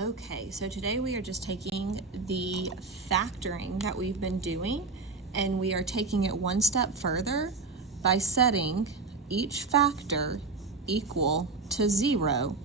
Okay, so today we are just taking the factoring that we've been doing and we are taking it one step further by setting each factor equal to 0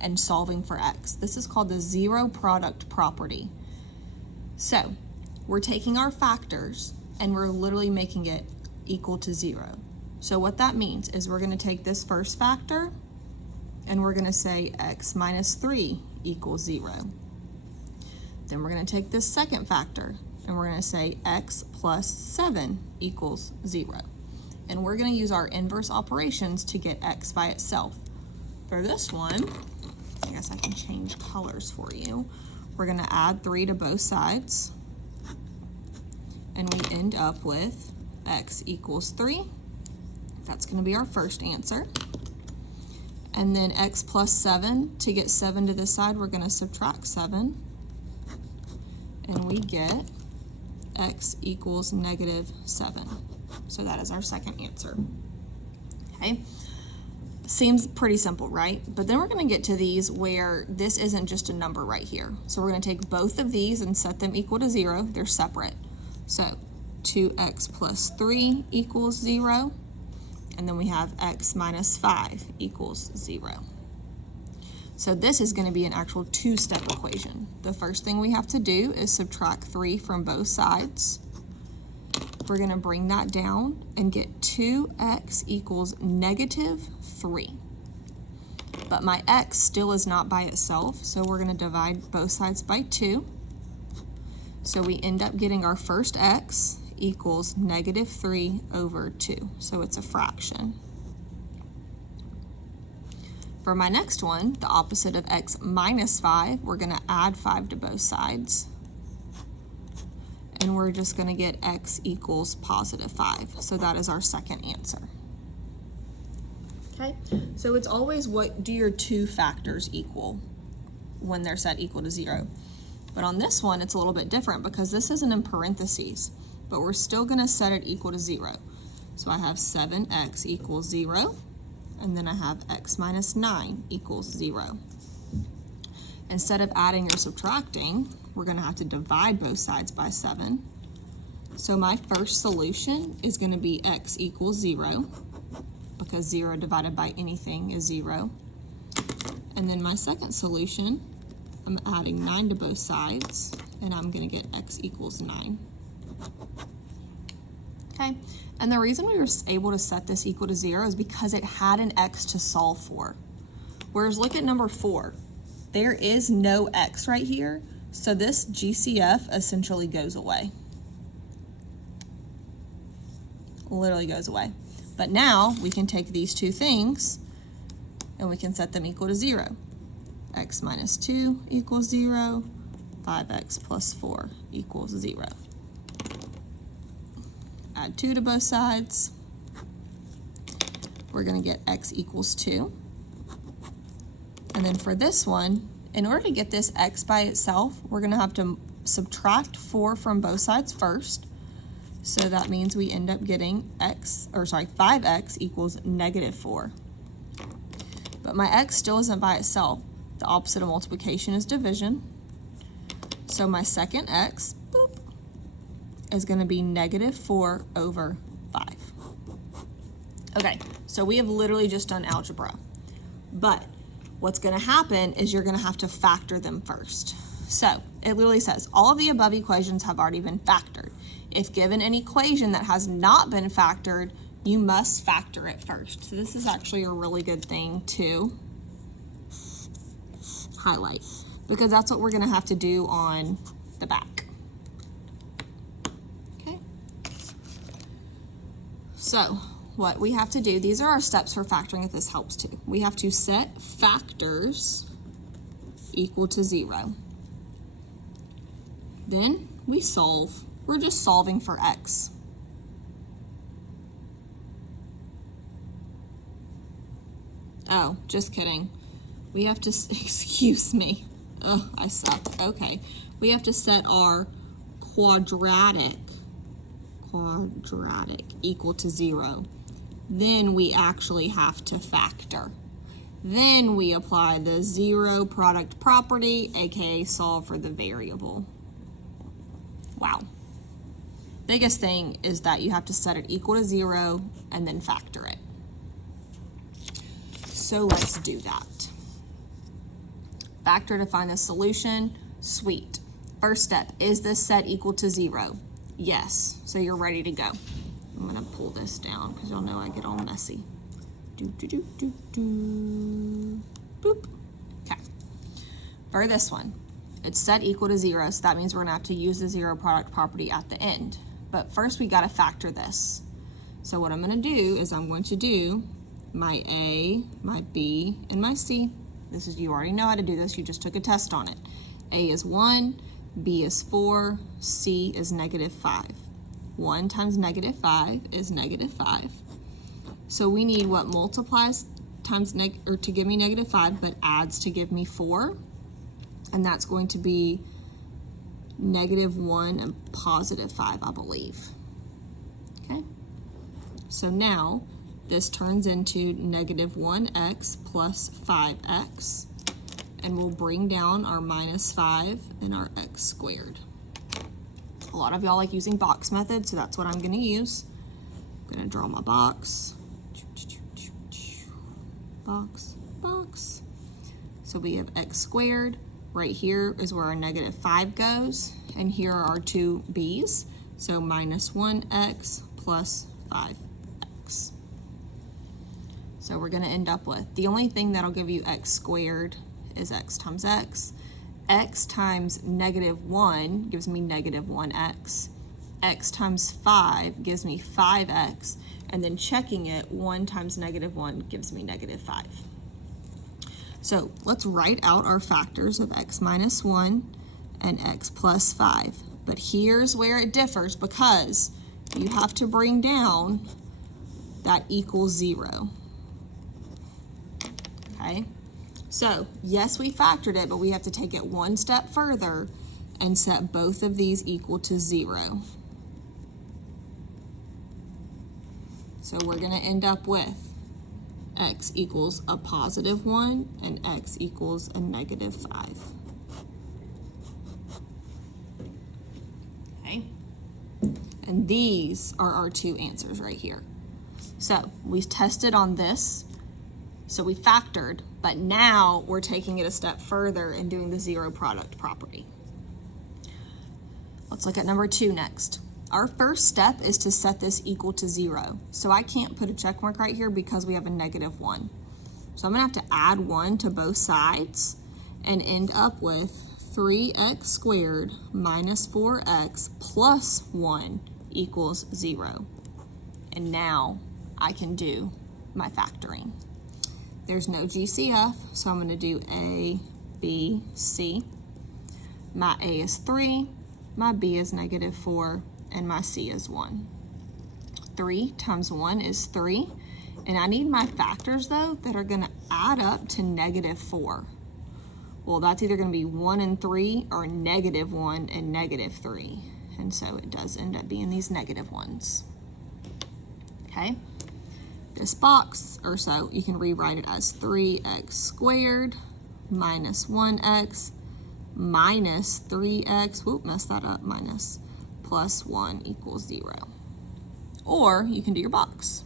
and solving for x. This is called the zero product property. So we're taking our factors and we're literally making it equal to 0. So what that means is we're going to take this first factor and we're going to say x minus 3 equals 0. Then we're going to take this second factor and we're going to say x plus 7 equals 0. And we're going to use our inverse operations to get x by itself. For this one, I guess I can change colors for you. We're going to add 3 to both sides. And we end up with x equals 3. That's going to be our first answer. And then x plus 7, to get 7 to this side, we're going to subtract 7. And we get x equals negative 7. So that is our second answer. Okay, seems pretty simple, right? But then we're going to get to these where this isn't just a number right here. So we're going to take both of these and set them equal to 0. They're separate. So 2x plus 3 equals 0. And then we have x minus 5 equals 0. So this is going to be an actual two-step equation. The first thing we have to do is subtract 3 from both sides. We're going to bring that down and get 2x equals negative 3. But my x still is not by itself, so we're going to divide both sides by 2. So we end up getting our first x equals negative 3 over 2. So it's a fraction. For my next one, the opposite of x minus 5, we're going to add 5 to both sides. And we're just going to get x equals positive 5. So that is our second answer. Okay, so it's always what do your two factors equal when they're set equal to 0. But on this one, it's a little bit different because this isn't in parentheses, but we're still going to set it equal to 0. So I have 7x equals 0, and then I have x minus 9 equals 0. Instead of adding or subtracting, we're going to have to divide both sides by 7. So my first solution is going to be x equals 0, because 0 divided by anything is 0. And then my second solution, I'm adding 9 to both sides, and I'm going to get x equals 9. Okay, and the reason we were able to set this equal to 0 is because it had an x to solve for. Whereas look at number 4. There is no x right here, so this GCF essentially goes away. Literally goes away. But now we can take these two things and we can set them equal to 0. X minus 2 equals 0. 5x plus 4 equals 0. Add 2 to both sides. We're going to get x equals 2. And then for this one, in order to get this x by itself, we're going to have to subtract 4 from both sides first. So that means we end up getting 5x equals negative 4. But my x still isn't by itself. The opposite of multiplication is division. So my second x, is going to be negative 4 over 5. Okay, so we have literally just done algebra. But what's going to happen is you're going to have to factor them first. So it literally says all of the above equations have already been factored. If given an equation that has not been factored, you must factor it first. So this is actually a really good thing to highlight, because that's what we're going to have to do on the back. Okay. So what we have to do, these are our steps for factoring if this helps too. We have to set factors equal to 0. Then we solve. We're just solving for x. Oh, just kidding. We have to, excuse me. Oh, I suck. Okay. We have to set our quadratic equal to 0. Then we actually have to factor. Then we apply the zero product property, aka solve for the variable. Wow. Biggest thing is that you have to set it equal to 0 and then factor it. So let's do that. Factor to find the solution. Sweet. First step, is this set equal to 0? Yes, so you're ready to go. I'm gonna pull this down because y'all know I get all messy. Boop. Okay. For this one, it's set equal to 0, so that means we're gonna have to use the zero product property at the end. But first we gotta factor this. So what I'm gonna do is I'm going to do my A, my B, and my C. This is, you already know how to do this, you just took a test on it. A is 1, B is 4, C is -5. 1 times -5 is -5. So we need what multiplies times to give me -5, but adds to give me 4. And that's going to be -1 and +5, I believe. Okay. So now this turns into -1x plus 5x, and we'll bring down our -5 and our x squared. A lot of y'all like using box method, so that's what I'm going to use. I'm going to draw my box. Box. So we have x squared. Right here is where our -5 goes, and here are our two b's. So -1x plus 5x. So we're going to end up with, the only thing that'll give you x squared is x times x. X times -1 gives me -1x. X times 5 gives me 5x. And then checking it, 1 times -1 gives me -5. So let's write out our factors of x minus 1 and x plus 5. But here's where it differs, because you have to bring down that equals 0. Okay? So, yes, we factored it, but we have to take it one step further and set both of these equal to 0. So we're going to end up with x equals a +1 and x equals a -5. Okay? And these are our two answers right here. So we tested on this, so we factored, but now we're taking it a step further and doing the zero product property. Let's look at number 2 next. Our first step is to set this equal to 0. So I can't put a check mark right here because we have a -1. So I'm gonna have to add 1 to both sides and end up with 3x squared minus 4x plus 1 equals 0. And now I can do my factoring. There's no GCF, so I'm gonna do A, B, C. My A is 3, my B is -4, and my C is 1. 3 times 1 is 3. And I need my factors, though, that are going to add up to -4. Well, that's either going to be 1 and 3 or -1 and -3. And so it does end up being these negative ones. Okay? This box, or so, you can rewrite it as 3x squared minus 1x minus 3x, whoop, messed that up, minus plus 1 equals 0. Or you can do your box.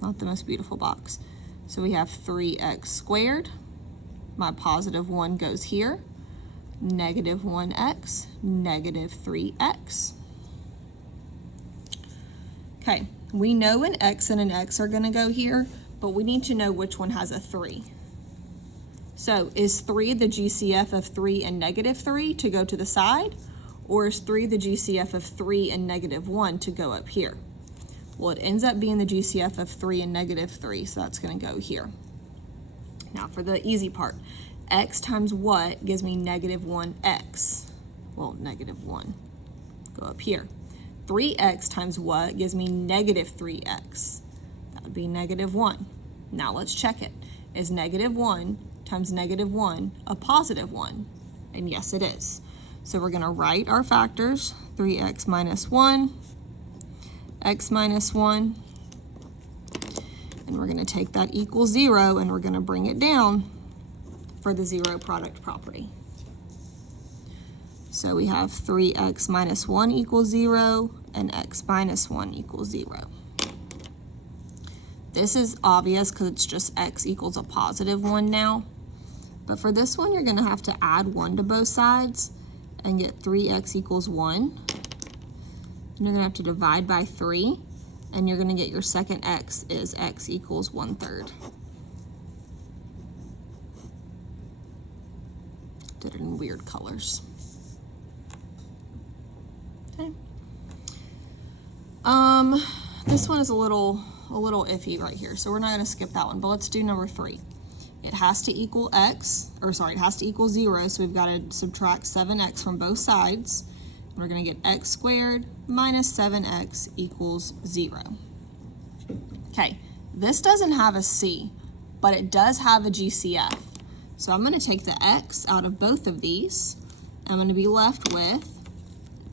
Not the most beautiful box. So we have 3x squared. My +1 goes here. -1x, -3x. Okay, we know an x and an x are going to go here, but we need to know which one has a 3. So is 3 the GCF of 3 and -3 to go to the side? Or is 3 the GCF of 3 and -1 to go up here? Well, it ends up being the GCF of 3 and -3, so that's going to go here. Now for the easy part, x times what gives me -1x? Well, -1. Go up here. 3x times what gives me -3x? That would be -1. Now let's check it. Is -1 times -1 a +1? And yes, it is. So we're going to write our factors, 3x minus 1, x minus 1, And we're going to take that equals 0 and we're going to bring it down for the zero product property. So we have 3x minus 1 equals 0 and x minus 1 equals 0. This is obvious because it's just x equals a positive 1 now. But for this one, you're going to have to add 1 to both sides and get 3x equals 1. And you're going to have to divide by 3. And you're going to get your second x is x equals 1/3. Did it in weird colors. Okay. This one is a little iffy right here, so we're not going to skip that one, but let's do number 3. It has to equal x, or sorry, it has to equal 0, so we've got to subtract 7x from both sides. We're going to get x squared minus 7x equals 0. Okay, this doesn't have a c, but it does have a GCF. So I'm going to take the x out of both of these. I'm going to be left with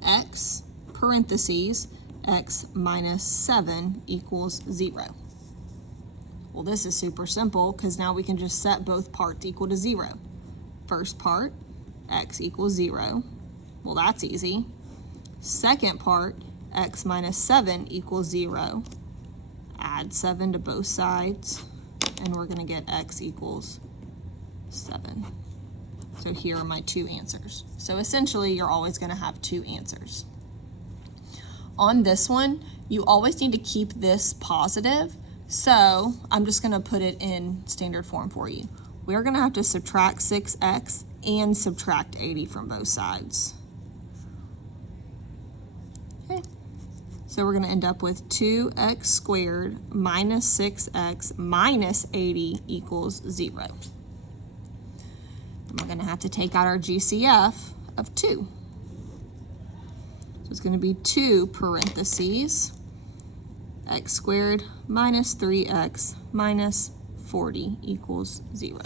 x parentheses x minus 7 equals 0. Well, this is super simple because now we can just set both parts equal to 0. First part, x equals 0. Well, that's easy. Second part, x minus 7 equals 0. Add 7 to both sides, and we're going to get x equals 7. So here are my 2 answers. So essentially, you're always going to have 2 answers. On this one, you always need to keep this positive. So I'm just going to put it in standard form for you. We're going to have to subtract 6x and subtract 80 from both sides. Okay. So we're going to end up with 2x squared minus 6x minus 80 equals 0. And we're going to have to take out our GCF of 2. So it's going to be 2 parentheses x squared minus 3x minus 40 equals 0.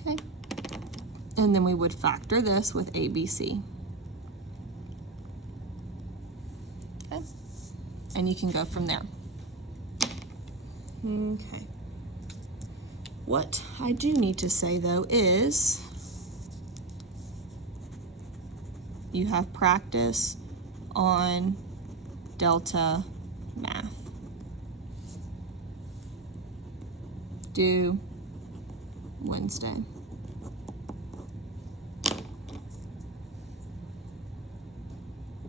Okay. And then we would factor this with ABC. Okay. And you can go from there. Okay. What I do need to say though is you have practice on Delta Math. Due Wednesday.